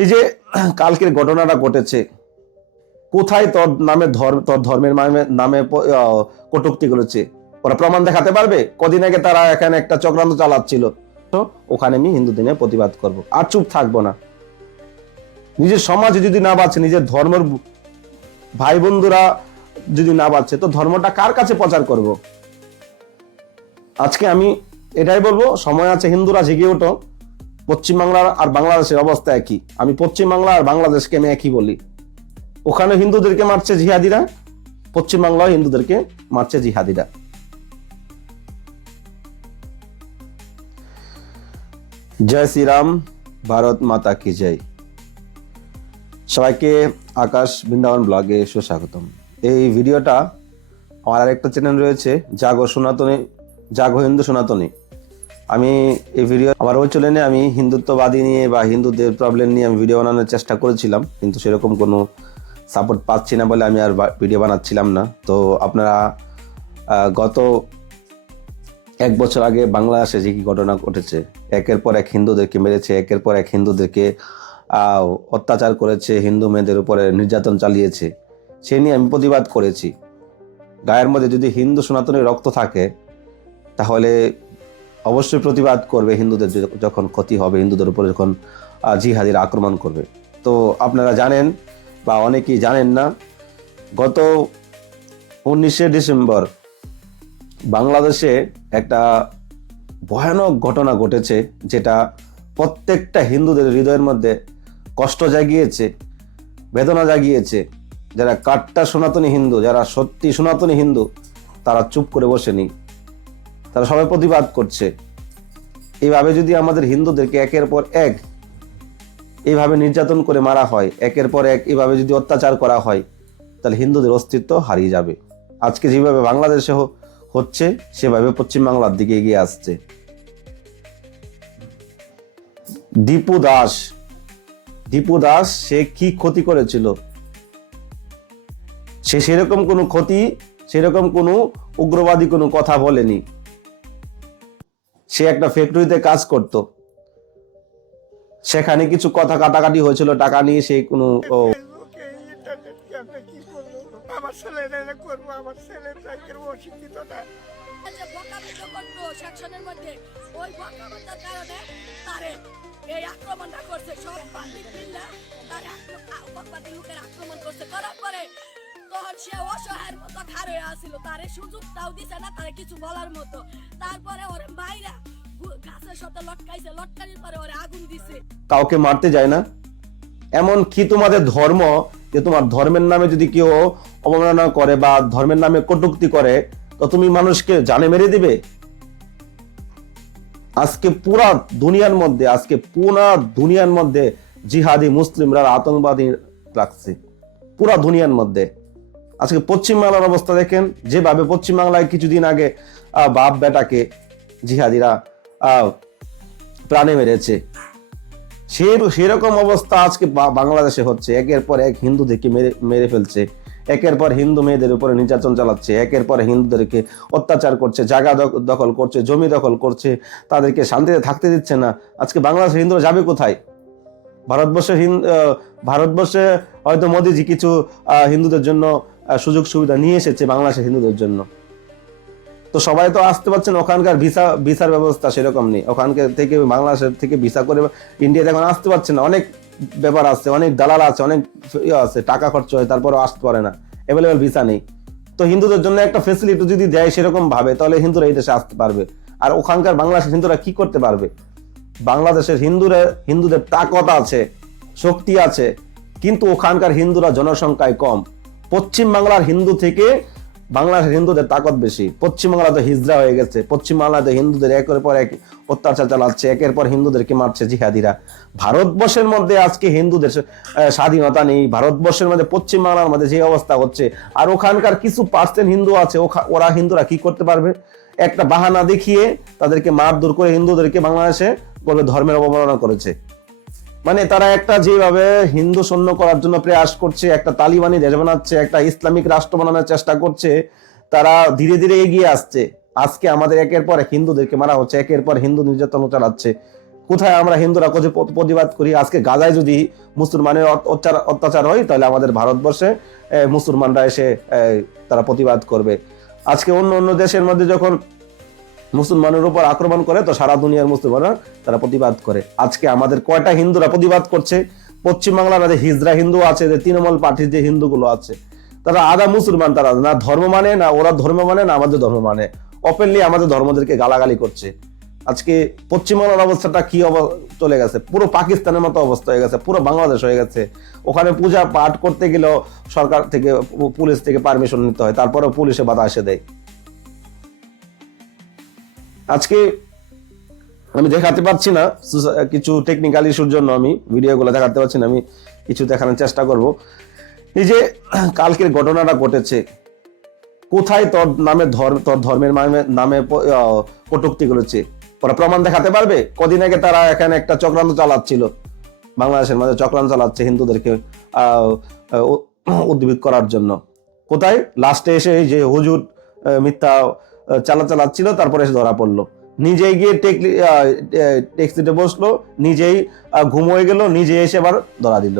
এই যে কালকের ঘটনাটা ঘটেছে, কোথায় তোর নামে তোর ধর্মের নামে কটূক্তি করেছে, ওরা প্রমাণ দেখাতে পারবে? কদিন আগে তারা এখানে একটা চক্রান্ত চালাচ্ছিল, তো ওখানে আমি হিন্দু দিনে প্রতিবাদ করব, আর চুপ থাকবো না। নিজের সমাজে যদি না বাঁচে, নিজের ধর্মের ভাই বন্ধুরা যদি না বাঁচে, তো ধর্মটা কার কাছে প্রচার করব? আজকে আমি এটাই বলবো, সময় আছে, হিন্দুরা জেগে ওঠো। পশ্চিমবাংলার আর বাংলাদেশের অবস্থা একই। আমি পশ্চিমবাংলা আর বাংলাদেশকে আমি একই বলি। ওখানে হিন্দুদেরকে মারছে জিহাদিরা, পশ্চিমবাংলাও হিন্দুদেরকে মারছে জিহাদিরা। জয় শ্রীরাম, ভারত মাতা কি জয়। সবাইকে আকাশ বৃন্দাবন ব্লগে সুস্বাগতম। এই ভিডিওটা আমার আরেকটা চ্যানেল রয়েছে, জাগো সনাতনী, জাগো হিন্দু সনাতনী। আমি এই ভিডিও আমার ওই চ্যানেলে আমি হিন্দুত্ববাদী নিয়ে বা হিন্দুদের প্রবলেম নিয়ে আমি ভিডিও বানানোর চেষ্টা করেছিলাম, কিন্তু সেরকম কোনো সাপোর্ট পাচ্ছি না বলে আমি আর ভিডিও বানাচ্ছিলাম না। তো আপনারা গত এক বছর আগে বাংলাদেশে যে কি ঘটনা ঘটেছে, একের পর এক হিন্দুদেরকে মেরেছে, একের পর এক হিন্দুদেরকে অত্যাচার করেছে, হিন্দু মেয়েদের উপরে নির্যাতন চালিয়েছে, সে নিয়ে আমি প্রতিবাদ করেছি। গায়ের মধ্যে যদি হিন্দু সনাতনের রক্ত থাকে তাহলে অবশ্যই প্রতিবাদ করবে হিন্দুদের যখন ক্ষতি হবে, হিন্দুদের উপরে যখন জিহাদিরা আক্রমণ করবে। তো আপনারা জানেন বা অনেকেই জানেন না, গত 19শে ডিসেম্বর বাংলাদেশে একটা ভয়ানক ঘটনা ঘটেছে, যেটা প্রত্যেকটা হিন্দুদের হৃদয়ের মধ্যে কষ্ট জাগিয়েছে, বেদনা জাগিয়েছে। যারা কাট্টা সনাতনী হিন্দু, যারা সত্যি সনাতনী হিন্দু, তারা চুপ করে বসেনি, তারা সবাই প্রতিবাদ করছে। এইভাবে যদি আমাদের হিন্দুদেরকে একের পর এক এইভাবে নির্যাতন করে মারা হয়, একের পর এক এইভাবে যদি অত্যাচার করা হয়, তাহলে হিন্দুদের অস্তিত্ব হারিয়ে যাবে। আজকে যেভাবে বাংলাদেশে হচ্ছে, সেভাবে পশ্চিমবাংলার দিকে এগিয়ে আসছে। দীপু দাস সে কি ক্ষতি করেছিল? সে সেরকম কোনো ক্ষতি, সেরকম কোনো উগ্রবাদী কোনো কথা বলেনি। সে একটা ফ্যাক্টরিতে কাজ করত, সেখানে কিছু কথা কাটাকাটি হয়েছিল টাকা নিয়ে। সে কোনো আমার ছেলেরা করবো, আমার ছেলের চাকরির অশিক্ষিত না। সেকশনের মধ্যে ওই বকাবতার কারণে তারে এই আক্রমণটা করছে। সব পাবলিক মিল্লা তারে বকবাদী লোকের আক্রমণ করছে। করার পরে তখন সে অসহায়ের মতো খাড়ে আসছিল, তারে সুযোগটাও দিছে না তারে কিছু বলার মতো। তারপরে ওরে মাইরা গাছের সাথে লটকাইছে, লটকানোর পরে ওরে আগুন দিছে। কাউকে মারতে যায় না। এমন কি তোমাদের ধর্ম যে তোমার ধর্মের নামে যদি কেউ অবমাননা করে বা ধর্মের নামে কটূক্তি করে, তো তুমি মানুষকে জানে মেরে দিবে? আজকে পুরা দুনিয়ার মধ্যে জিহাদি মুসলিমরা আতঙ্কবাদী রাখছে, পুরা দুনিয়ার মধ্যে। আজকে পশ্চিমবাংলার অবস্থা দেখেন, যেভাবে পশ্চিমবাংলায় কিছুদিন আগে বাপ বেটাকে জিহাদিরা প্রাণে মেরেছে, সেরকম অবস্থা আজকে বাংলাদেশে হচ্ছে। একের পর এক হিন্দুদেরকে মেরে ফেলছে, একের পর হিন্দু মেয়েদের উপরে নির্যাতন চালাচ্ছে, একের পর হিন্দুদেরকে অত্যাচার করছে, জায়গা দখল করছে, জমি দখল করছে, তাদেরকে শান্তিতে থাকতে দিচ্ছে না। আজকে বাংলাদেশের হিন্দুরা যাবে কোথায়? ভারতবর্ষে হয়তো মোদিজি কিছু হিন্দুদের জন্য সুযোগ সুবিধা নিয়ে এসেছে বাংলাদেশের হিন্দুদের জন্য, তো সবাই তো আসতে পারছেন। ওখানকার ভিসার ব্যবস্থা সেরকম নেই। ওখানকার থেকে বাংলাদেশের থেকে ভিসা করে ইন্ডিয়াতে এখন আসতে পারছে না। অনেক ব্যাপার আছে, অনেক দালাল আছে, অনেক আছে, টাকা খরচ হয়, তারপরে আসতে পারে না, অ্যাভেলেবেল ভিসা নেই। তো হিন্দুদের জন্য একটা ফেসিলিটি যদি দেয় সেরকম ভাবে, তাহলে হিন্দুরা এই দেশে আসতে পারবে। আর ওখানকার বাংলাদেশের হিন্দুরা কি করতে পারবে? বাংলাদেশের হিন্দুদের তাকত আছে, শক্তি আছে, কিন্তু ওখানকার হিন্দুরা জনসংখ্যায় কম। পশ্চিম বাংলার হিন্দু থেকে বাংলাদেশের হিন্দুদের তাকত বেশি। পশ্চিমবাংলাতে হিজড়া হয়ে গেছে, পশ্চিমবাংলাতে হিন্দুদের একের পর এক অত্যাচার চালাচ্ছে, একের পর হিন্দুদেরকে মারছে জিহাদিরা। ভারতবর্ষের মধ্যে আজকে হিন্দুদের স্বাধীনতা নেই। ভারতবর্ষের মধ্যে পশ্চিমবাংলার মধ্যে যে অবস্থা হচ্ছে, আর ওখানকার কিছু পার্সেন্ট হিন্দু আছে, ওরা হিন্দুরা কি করতে পারবে? একটা বাহানা দেখিয়ে তাদেরকে মারধর করে হিন্দুদেরকে বাংলাদেশে বলবে ধর্মের অবমাননা করেছে। মানে তারা একটা যেভাবে হিন্দু শূন্য করার জন্য প্রয়াস করছে, একটা তালিবানি দেশ বানাচ্ছে, একটা ইসলামিক রাষ্ট্র বানানোর চেষ্টা করছে, তারা ধীরে ধীরে এগিয়ে আসছে। আজকে আমাদের একের পর এক হিন্দুদেরকে মারা হচ্ছে, একের পর হিন্দু নির্যাতন চালাচ্ছে। কোথায় আমরা হিন্দুরা কোথায় প্রতিবাদ করি? আজকে গাজায় যদি মুসলমানের অত্যাচার হয়, তাহলে আমাদের ভারতবর্ষে মুসলমানরা এসে তারা প্রতিবাদ করবে। আজকে অন্য অন্য দেশের মধ্যে যখন মুসলমানের উপর আক্রমণ করে, তো সারা দুনিয়ার মুসলমানরা তারা প্রতিবাদ করে। আজকে আমাদের কয়টা হিন্দুরা প্রতিবাদ করছে? পশ্চিমবাংলার যে হিজড়া হিন্দু আছে, যে তৃণমূল পার্টির যে হিন্দুগুলো আছে, তারা আধা মুসলমান, তারা না ধর্ম মানে, না ওরা ধর্ম মানে, না আমাদের ধর্ম মানে, ওপেনলি আমাদের ধর্মদেরকে গালাগালি করছে। আজকে পশ্চিমবাংলার অবস্থাটা কি চলে গেছে, পুরো পাকিস্তানের মতো অবস্থা হয়ে গেছে, পুরো বাংলাদেশ হয়ে গেছে। ওখানে পূজা পাঠ করতে গেলেও সরকার থেকে, পুলিশ থেকে পারমিশন নিতে হয়, তারপরেও পুলিশে বাধা এসে দেয়। আজকে আমি দেখাতে পারছি না, কিছু টেকনিক্যাল ইস্যুর জন্য আমি ভিডিওগুলো দেখাতে পারছি না, আমি কিছু দেখানোর চেষ্টা করব। এই যে কালকের ঘটনাটা ঘটেছে, কোথায় তোর নামে তোর ধর্মের নামে কটূক্তি করেছে, ওরা প্রমাণ দেখাতে পারবে? কদিন আগে তারা এখানে একটা চক্রান্ত চালাচ্ছিল, বাংলাদেশের মাঝে চক্রান্ত চালাচ্ছে হিন্দুদেরকে উদ্ভিদ করার জন্য। কোথায়? লাস্টে এসে এই যে হুজুর মিথ্যা চালাচ্ছিল, তারপরে এসে ধরা পড়লো। নিজেই গিয়ে ট্যাক্সিতে বসলো, নিজেই ঘুম হয়ে গেল, নিজে এসে আবার ধরা দিল।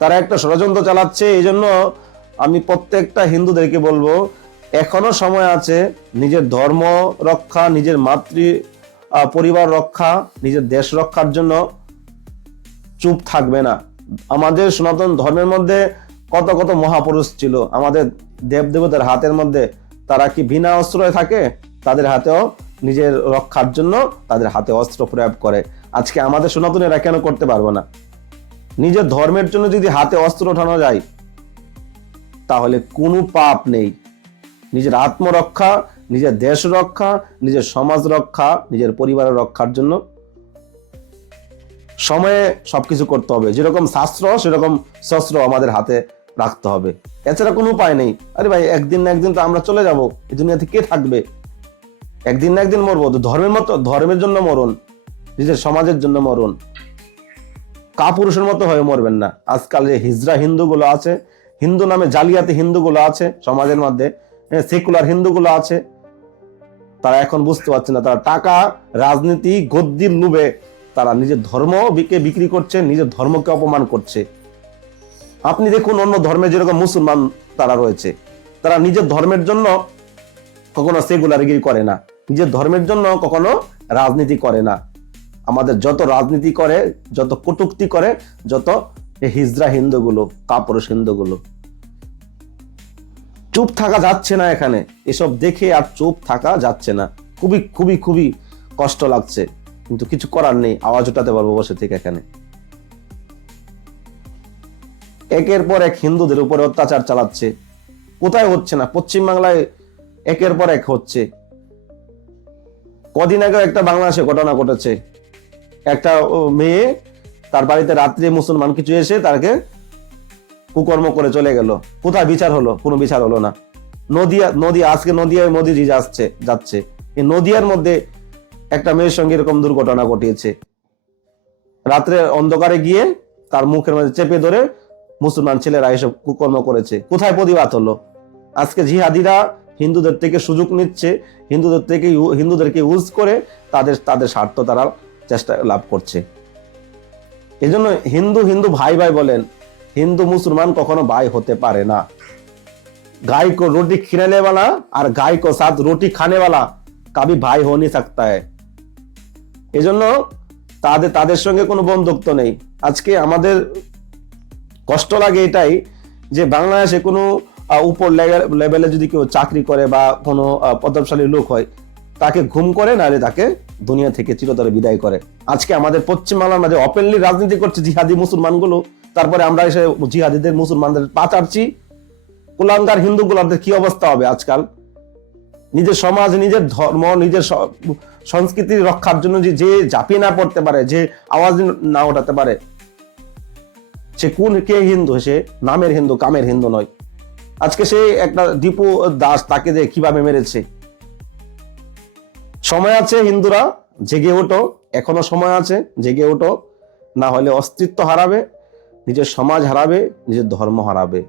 তারা একটা ষড়যন্ত্র চালাচ্ছে। এই জন্য আমি প্রত্যেকটা হিন্দুদেরকে বলবো, এখনো সময় আছে নিজের ধর্ম রক্ষা, নিজের পরিবার রক্ষা, নিজের দেশ রক্ষার জন্য চুপ থাকবে না। আমাদের সনাতন ধর্মের মধ্যে কত কত মহাপুরুষ ছিল, আমাদের দেবদেবতার হাতের মধ্যে তারা কি বিনা অস্ত্রে থাকে? তাদের হাতেও নিজের রক্ষার জন্য তাদের হাতে অস্ত্র প্রয়োগ করে। আজকে আমাদের সনাতনীরা কেন করতে পারবো না? নিজের ধর্মের জন্য যদি হাতে অস্ত্র ওঠানো যায়, তাহলে কোনো পাপ নেই। নিজের আত্মরক্ষা, নিজের দেশ রক্ষা, নিজের সমাজ রক্ষা, নিজের পরিবারের রক্ষার জন্য সময়ে সবকিছু করতে হবে। যেরকম শাস্ত্র, সেরকম শস্ত্র আমাদের হাতে রাখতে হবে। এছাড়া কোনো উপায় নেই। আরে ভাই, একদিন না একদিন তো আমরা চলে যাব, এই দুনিয়াতে কে থাকবে? একদিন না একদিন মরবো। তো ধর্মের জন্য মরুন, নিজের সমাজের জন্য মরুন, কাপুরুষের মতো হয়ে মরবেন না। আজকাল যে হিজড়া হিন্দুগুলো আছে, হিন্দু নামে জালিয়াতি হিন্দুগুলো আছে সমাজের মধ্যে, সেকুলার হিন্দুগুলো আছে, তারা এখন বুঝতে পারছে না, তারা টাকা, রাজনীতি, গদ্দির লোভে তারা নিজের ধর্মকে বিক্রি করছে, নিজের ধর্মকে অপমান করছে। আপনি দেখুন, অন্য ধর্মে যেরকম মুসলমান তারা রয়েছে, তারা নিজের ধর্মের জন্য কখনো সেকুলারগিরি করে না, নিজের ধর্মের জন্য কখনো রাজনীতি করে না। আমাদের যত রাজনীতি করে, যত কটূক্তি করে, যত হিজড়া হিন্দুগুলো, কাপুরুষ হিন্দুগুলো। চুপ থাকা যাচ্ছে না এখানে, এসব দেখে আর চুপ থাকা যাচ্ছে না। খুবই খুবই খুবই কষ্ট লাগছে, কিন্তু কিছু করার নেই, আওয়াজ উঠাতে পারবো বসে থেকে এখানে। একের পর এক হিন্দুদের উপরে অত্যাচার চালাচ্ছে। কোথায় হচ্ছে না? পশ্চিমবাংলায় একের পর এক হচ্ছে। কদিন আগে একটা বাংলাদেশে ঘটনা ঘটেছে, একটা মেয়ে, তার বাড়িতে রাত্রে মুসলমান কিছু এসে তাকে কুকর্ম করে চলে গেল। কোথায় বিচার হলো? কোনো বিচার হলো না। আজকে নদিয়ায় মোদিজি যাচ্ছে, এই নদিয়ার মধ্যে একটা মেয়ের সঙ্গে এরকম দুর্ঘটনা ঘটিয়েছে। রাত্রে অন্ধকারে গিয়ে তার মুখের মধ্যে চেপে ধরে মুসলমান ছেলেরা এসব কুকর্ম করেছে। কোথায় প্রতিবাদ হলো? আজকে জিহাদিরা হিন্দুদের থেকে সুযোগ নিচ্ছে, হিন্দুদেরকে ইউজ করে তাদের স্বার্থ তারা চেষ্টা লাভ করছে। এই জন্য হিন্দু ভাই ভাই বলেন, হিন্দু মুসলমান কখনো ভাই হতে পারে না। गाय को रोटी खिलाने वाला और गाय को साथ रोटी खाने वाला कभी भाई हो नहीं सकता है। এজন্য তাদের সঙ্গে কোনো বন্ধুত্ব নেই। আজকে আমাদের কষ্ট লাগে এটাই যে বাংলাদেশে কোনো উপর লেভেলে যদি কেউ চাকরি করে বা কোনো প্রতাপশালী লোক হয়, তাকে ঘুম করে, নাহলে তাকে দুনিয়া থেকে চিরতরে বিদায় করে। আজকে আমাদের পশ্চিমবাংলার মাঝে ওপেনলি রাজনীতি করছে জিহাদি মুসলমানগুলো, তারপরে আমরা এসে জিহাদিদের মুসলমানদের পা চাটছি। কুলাঙ্গার হিন্দুগুলোদের কি অবস্থা হবে আজকাল? নিজের সমাজ, নিজের ধর্ম, নিজের সংস্কৃতি রক্ষার জন্য যে ঝাঁপিয়ে না পড়তে পারে, যে আওয়াজ না ওঠাতে পারে, সে কে হিন্দু? সে নামের হিন্দু, কামের হিন্দু নয়। আজকে সে একটা দীপু দাস, তাকে যে কিভাবে মেরেছে। সময় আছে, হিন্দুরা জেগে ওঠো, এখনো সময় আছে, জেগে ওঠো, না হলে অস্তিত্ব হারাবে, নিজের সমাজ হারাবে, নিজের ধর্ম হারাবে।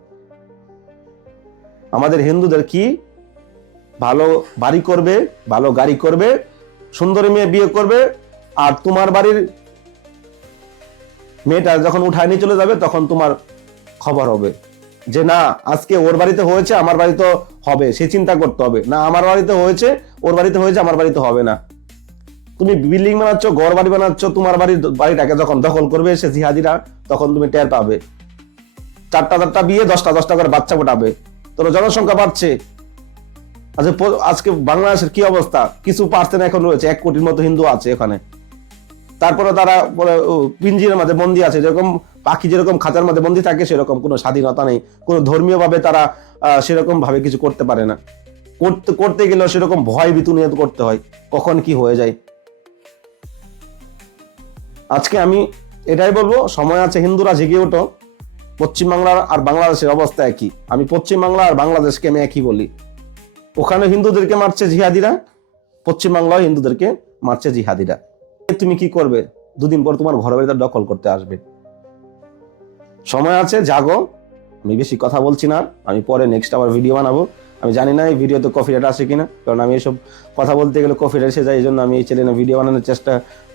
আমাদের হিন্দুদের কি ভালো বাড়ি করবে, ভালো গাড়ি করবে, সুন্দরী মেয়ে বিয়ে করবে, আর তোমার বাড়ির মেয়েটা যখন উঠায় নিয়ে চলে যাবে তখন তোমার খবর হবে যে না আজকে ওর বাড়িতে হয়েছে আমার বাড়িতে হবে, সে চিন্তা করতে হবে না আমার বাড়িতে হয়েছে ওর বাড়িতে হয়েছে আমার বাড়িতে হবে না। তুমি বিল্ডিং বানাচ্ছ, ঘর বাড়ি বানাচ্ছ, তোমার বাড়িটাকে যখন দখল করবে সে জিহাদিরা তখন তুমি টের পাবে। 4টা বিয়ে 10টা করে বাচ্চা ফোটাবে, তোর জনসংখ্যা বাড়ছে। আজকে বাংলাদেশের কি অবস্থা, কিছু পার্সেন্ট এখন রয়েছে, 1 কোটির মতো হিন্দু আছে এখানে। তারপরে তারা পিঞ্জিরের মধ্যে বন্দী আছে, যেরকম পাখি যেরকম খাঁচার মধ্যে বন্দী থাকে সেরকম কোনো স্বাধীনতা নেই, কোনো ধর্মীয় ভাবে তারা সেরকম ভাবে কিছু করতে পারে না। করতে গেলেও সেরকম ভয় ভীতু নিয়ে করতে হয়, কখন কি হয়ে যায়। আজকে আমি এটাই বলবো, সময় আছে, হিন্দুরা জেগে ওঠো। পশ্চিমবাংলার আর বাংলাদেশের অবস্থা একই, আমি পশ্চিমবাংলা আর বাংলাদেশকে আমি একই বলি। ওখানে হিন্দুদেরকে মারছে জিহাদিরা, পশ্চিমবাংলায় হিন্দুদেরকে মারছে জিহাদিরা। তুমি কি করবে? 2 দিন পর তোমার ঘর বাড়িতে দখল করতে আসবে। সময় আছে, জাগো। আমি বেশি কথা বলছি না, আমি পরে নেক্সট আবার ভিডিও বানাবো। আমি জানি না এই ভিডিওতে কপিরাইট আসে কিনা, কারণ আমি এসব কথা বলতে গেলে কপিরাইট এসে যায়, এই জন্য আমি এই চ্যানেলে ভিডিও বানানোর চেষ্টা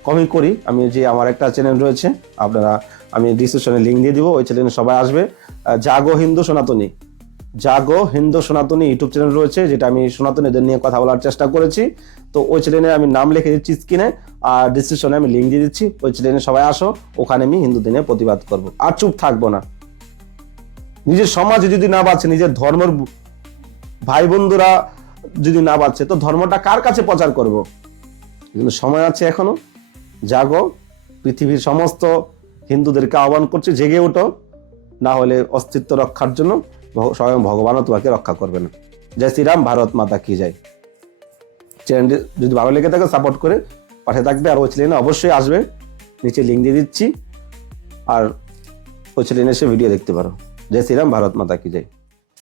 কমই করি। আমি যে আমার একটা চ্যানেল রয়েছে, আমি ডিসক্রিপশনে লিঙ্ক দিয়ে দিব, ওই চ্যানেলে সবাই আসবে। জাগো হিন্দু সনাতনী, জাগো হিন্দু সনাতনী ইউটিউব চ্যানেল রয়েছে, যেটা আমি সনাতনীদের নিয়ে কথা বলার চেষ্টা করেছি। তো ওই চ্যানেলে আমি নাম লিখে দিচ্ছি স্ক্রিনে, আর ডিসক্রিপশনে আমি লিঙ্ক দিয়ে দিচ্ছি, ওই চ্যানেলে সবাই আসো, ওখানে আমি হিন্দুদের নিয়ে প্রতিবাদ করব। আর চুপ থাকবো না। নিজের সমাজ যদি না বাঁচে, নিজের ধর্মের ভাই বন্ধুরা যদি না বাঁচে, তো ধর্মটা কার কাছে প্রচার করব? কিন্তু সময় আছে এখনো, জাগো। পৃথিবীর সমস্ত হিন্দুদেরকে আহ্বান করছে, জেগে ওঠো, না হলে অস্তিত্ব রক্ষার জন্য স্বয়ং ভগবানও তোমাকে রক্ষা করবে না। জয় শ্রীরাম, ভারত মাতা কি জয়। চ্যানেলটি যদি ভালো লেগে থাকে সাপোর্ট করে পাশে থাকবে, আর ওই চ্যানেলে অবশ্যই আসবে, নিচে লিঙ্ক দিয়ে দিচ্ছি, আর ওই চ্যানেলে এসে ভিডিও দেখতে পারো। জয় শ্রীরাম, ভারত মাতা কি জয়।